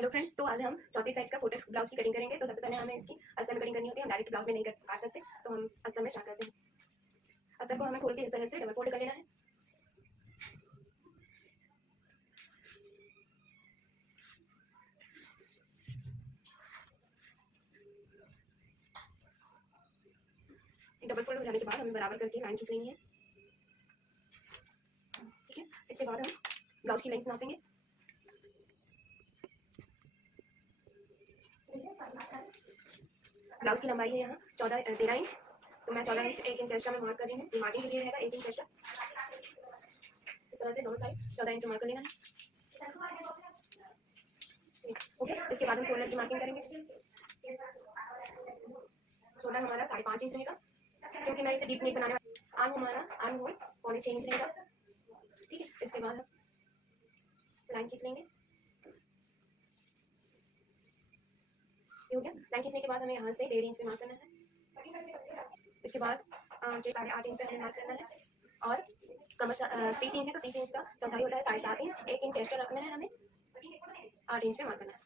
Hello friends, तो आज हम चौथी साइज का फोटेक्स ब्लाउज की कटिंग करेंगे। तो सबसे पहले हमें इसकी अस्तर में कटिंग करनी होती है। हम डायरेक्ट ब्लाउज में नहीं काट सकते, तो हम अस्तर में स्टार्ट करते हैं। अस्तर को हमें खोल के इस तरह से डबल फोल्ड कर लेना है। डबल फोल्ड हो जाने के बाद हमें बराबर करके लाइन खींच लेनी है। ठीक है, इसके बाद हम ब्लाउज की लेंथ नापेंगे। ब्लाउज की लंबाई है यहाँ 13 इंच। तो मैं 14 इंच 1 इंच एक्स्ट्रा में मार्क कर रही हूँ। ये मार्जिन के लिए रहेगा 1 इंच एक्स्ट्रा। इस तरह से दोनों साइड 14 इंच मार्क कर लेना है। ओके, इसके बाद हम शोल्डर की मार्किंग करेंगे। शोल्डर हमारा 5.5 इंच रहेगा, क्योंकि मैं इसे डीप नहीं बनाने वाली। आर्म हमारा आर्म होल 6.25 इंच रहेगा। ठीक है, इसके बाद हम लाइन खींच लेंगे। हो गया। लाइन खींचने के बाद हमें यहाँ से 1.5 इंच पे मार्क करना है। इसके बाद 8.5 इंच पे हमें मार्क करना है। और कमर 30 इंच है, तो 30 इंच का चौथाई होता है 7.5 इंच। 1 इंच एक्स्ट्रा रखना है हमें। 8 इंच पे मार्क करना है।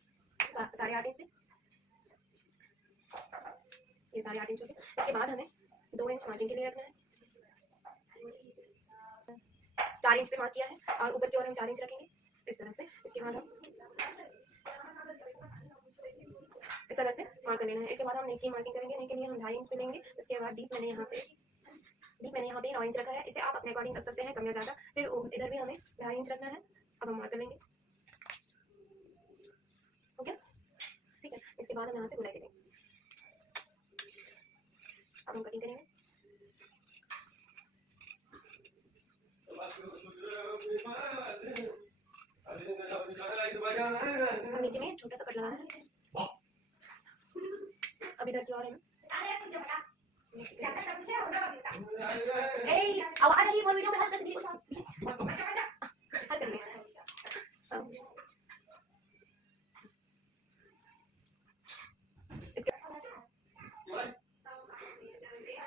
8.5 इंच पे, ये 8.5 इंच हो गया। इसके बाद हमें 2 इंच मार्जिन के लिए रखना है। 4 इंच पे मार्क किया है और ऊपर की ओर हम 4 इंच रखेंगे इस तरह से। इसके बाद हम इस तरह से मार्क कर लेना है। इसके बाद हम नेक की मार्किंग करेंगे। नेक के लिए हम 2.5 इंच पे लेंगे। इसके बाद डीप मैंने यहाँ पे 9 इंच रखा है। इसे आप अपने अकॉर्डिंग रख सकते हैं, कम या ज़्यादा। फिर इधर भी हमें 2.5 इंच रखना है। अब हम मार्क कर लेंगे। ओके, ठीक है। इसके बाद हम यहाँ से बुलाई देंगे। अब हम कटिंग करेंगे। नीचे में छोटा सा कट लगाना है। अब इधर की ओर है आवाज आ रही है वीडियो में। हल्का से हल करिए।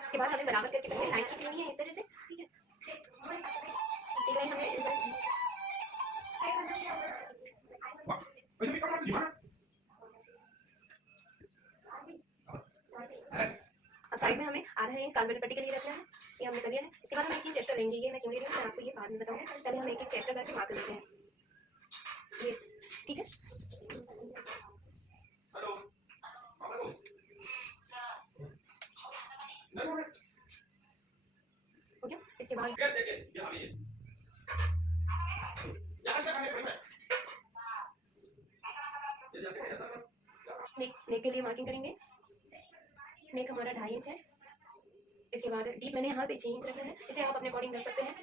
इसके बाद हमें बराबर करके पहले लाइन खींच लेनी है इस तरह से। ठीक है, एक लाइन हमें इस तरह अब साइड में हमें आधा इंच काजल पट्टी के लिए रखना है। ये हमने कर लिया है। इसके बाद हम 1 इंच एक्स्ट्रा लेंगे। ये मैं क्यों ले रही हूँ, मैं आपको ये बाद में बताऊंगा। पहले हम 1 इंच एक्स्ट्रा करके मार्क लेते हैं। ये ठीक है। हो गया। इसके बाद नेक के लिए मार्किंग करेंगे। नेक हमारा 2.5 इंच है। इसके बाद डीप मैंने यहाँ पे 6 इंच रखा है। इसे आप अपने अकॉर्डिंग रख सकते हैं,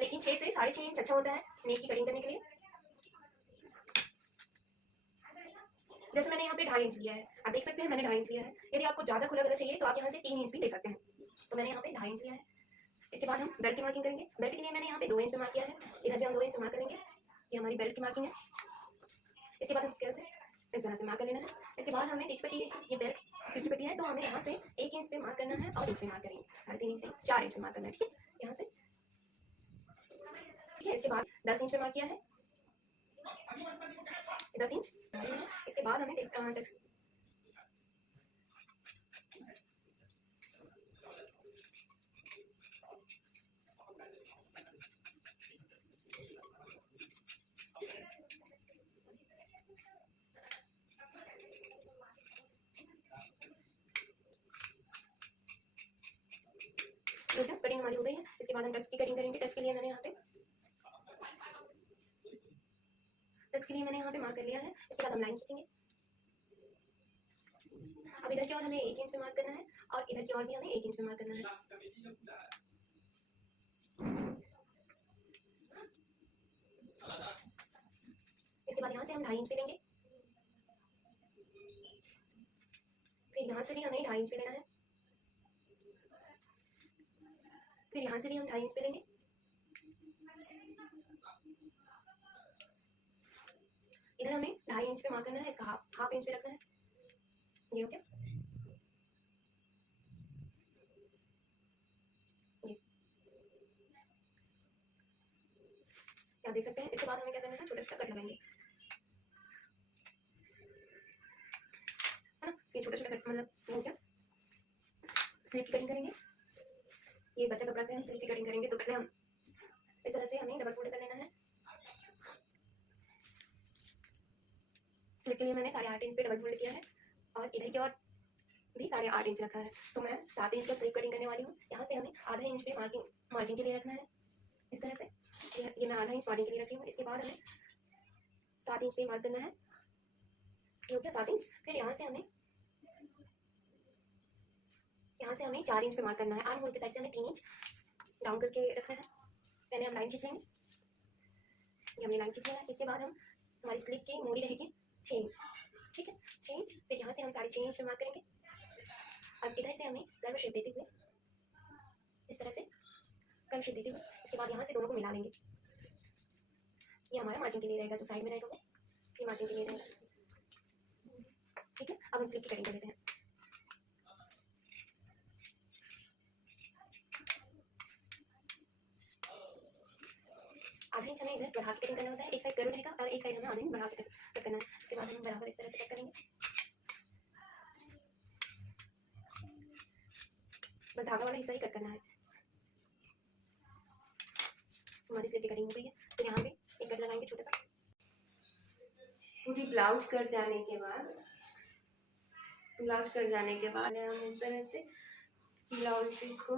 लेकिन 6 से 6.5 इंच अच्छा होता है नेक की कटिंग करने के लिए। जैसे मैंने यहाँ पे 2.5 इंच लिया है, आप देख सकते हैं मैंने 2.5 इंच लिया है। यदि आपको ज़्यादा खुला गला चाहिए तो आप यहाँ से 3 इंच भी ले सकते हैं। तो मैंने यहाँ पे 2.5 इंच लिया है। इसके बाद हम बेल्ट की मार्किंग करेंगे। बेल्ट के लिए मैंने यहाँ पे 2 इंच पे मार्क किया है। इधर भी हम 2 इंच पे मार्क करेंगे। ये हमारी बेल्ट की मार्किंग है। इसके बाद हम स्केल से इस तरह से मार्क कर लेना है। इसके बाद हमें तीस पट्टी, ये बेल्ट तीस पट्टी है, तो हमें यहाँ से 1 इंच पे मार्क करना है और इंच पे मार्क करेंगे। 3.5 इंच 4 इंच पे मार्क करना है। ठीक है, यहाँ से। ठीक है, इसके बाद 10 इंच पे मार्क किया है, 10 इंच। इसके बाद हमें कटिंग हमारी हो गई है। इसके बाद हम टक्स की कटिंग करेंगे। टक्स के लिए मैंने यहाँ पे मार्क कर लिया है। इसके बाद हम लाइन खींचेंगे। अब इधर की ओर हमें 1 इंच पे मार्क करना है और इधर की ओर भी हमें 1 इंच पे मार्क करना है। इसके बाद यहाँ से हम 2.5 इंच पे लेंगे। फिर यहाँ से भी हमें 2.5 इंच पे लेना है। फिर यहाँ से भी हम 2.5 इंच पे लेंगे। इधर हमें 2.5 इंच पे मार्क करना है। इसका हाफ इंच पे रखना है। ये हो गया। आप देख सकते हैं। इसके बाद हमें क्या करना है, छोटा छोटा कट लगाएंगे। ये छोटा छोटा मतलब हो गया। स्लीव की कटिंग करेंगे। ये बच्चा कपड़ा से हम स्लीव की कटिंग करेंगे। तो पहले हम इस तरह से हमें डबल फोल्ड कर लेना है। स्लीव के लिए मैंने 8.5 इंच पे डबल फोल्ड किया है और इधर की ओर भी 8.5 इंच रखा है। तो मैं 7 इंच का स्लीव कटिंग करने वाली हूँ। यहाँ से हमें आधा इंच पे मार्जिन के लिए रखना है। इस तरह से ये मैं आधा इंच मार्जिन के लिए रखी हूँ। इसके बाद हमें 7 इंच पे मार्क करना है। ये हो गया 7 इंच। फिर यहाँ से हमें 4 इंच पे मार्क करना है। आर्म होल के साइड से हमें 3 इंच डाउन करके रखना है। पहले हम लाइन खींचेंगे। ये हमने लाइन खींची है। इसके बाद हम हमारी स्लीव की मोरी रहेगी 6 इंच। ठीक है, 6 इंच। फिर यहाँ से हम 6.5 इंच पे मार्क करेंगे। अब इधर से हमें कर्व शेप देते हुए इस तरह से कर्व शेप देते हुए इसके बाद यहाँ से दोनों को मिला लेंगे। ये हमारा मार्जिन के लिए रहेगा। जो साइड में रहेगा वो ये मार्जिन के लिए रहेगा। ठीक है, अब हम स्लीव की कटिंग कर लेते हैं। आधा इंच हमें इधर बढ़ा के कटिंग करना होता है। एक साइड कर्व रहेगा और एक साइड हमें आधा इंच बढ़ा के कट करना है। इसके बाद हम बराबर इस तरह से कट करेंगे। बस धागा वाला हिस्सा ही कट करना है। हमारी स्लीव की कटिंग हो गई है। तो यहाँ पे एक कट लगाएंगे छोटा सा। पूरी ब्लाउज कट जाने के बाद हम इस तरह से ब्लाउज पीस को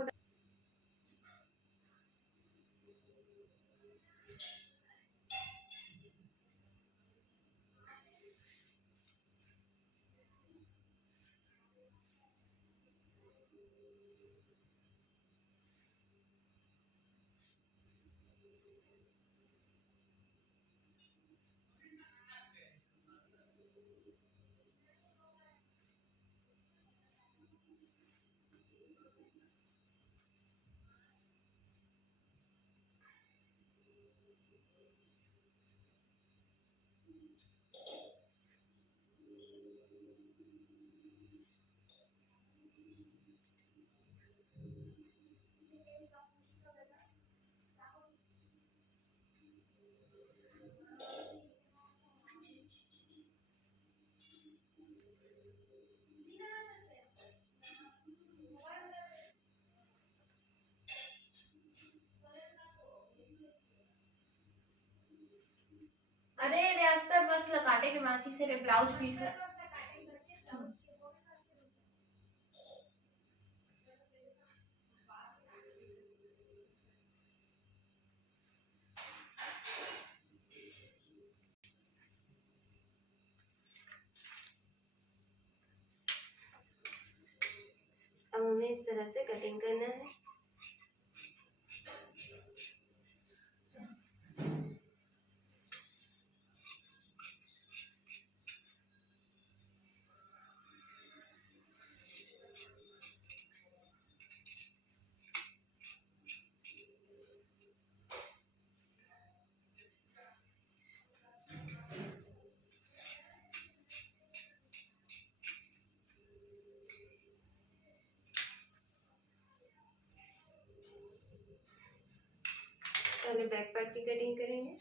अरे रास्ता बस काटे के माची से रे ब्लाउज पीस अब हमें इस तरह से कटिंग करना है। पहले बैक पार्ट की कटिंग करेंगे।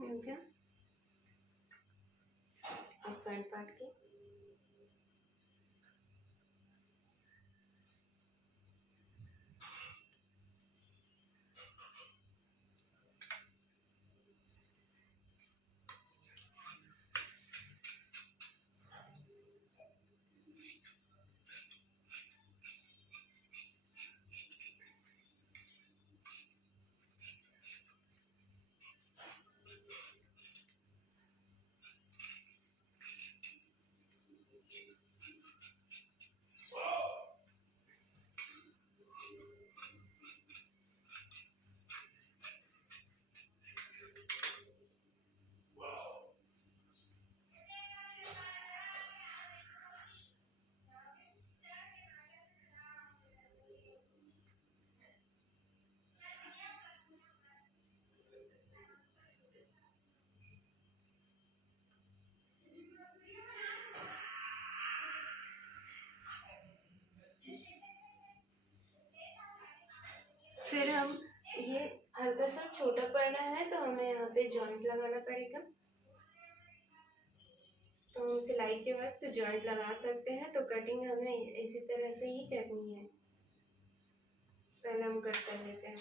हो गया। अब फ्रंट पार्ट की छोटा पड़ रहा है तो हमें यहाँ पे जॉइंट लगाना पड़ेगा। तो हम सिलाई के वक्त जॉइंट लगा सकते हैं। तो कटिंग हमें इसी तरह से ही करनी है। पहले हम कट कर लेते हैं।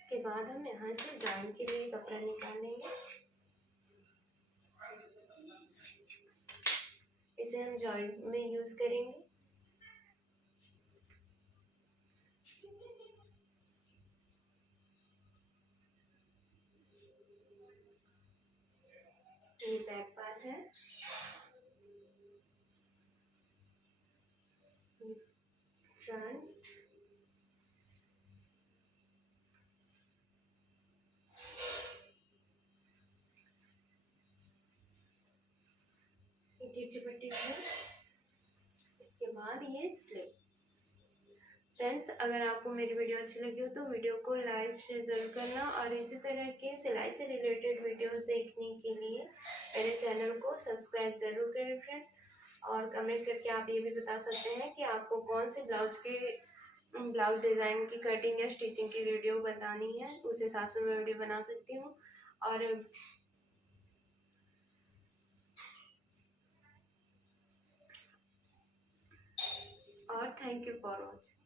इसके बाद हम यहाँ से जॉइंट के लिए कपड़ा निकालेंगे। इसे हम जॉइंट में यूज करेंगे। ये बैक पार्ट है, फ्रंट, तिरछी पट्टी है। इसके बाद ये स्लिप। फ्रेंड्स, अगर आपको मेरी वीडियो अच्छी लगी हो तो वीडियो को लाइक शेयर जरूर करना और इसी तरह के सिलाई से रिलेटेड वीडियोस देखने के लिए मेरे चैनल को सब्सक्राइब जरूर करें फ्रेंड्स। और कमेंट करके आप ये भी बता सकते हैं कि आपको कौन से ब्लाउज डिज़ाइन की कटिंग या स्टिचिंग की वीडियो बनानी है, उस हिसाब से मैं वीडियो बना सकती हूँ। और thank you for watching.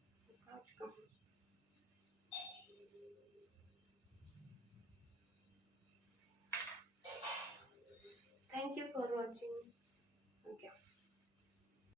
Thank you for watching.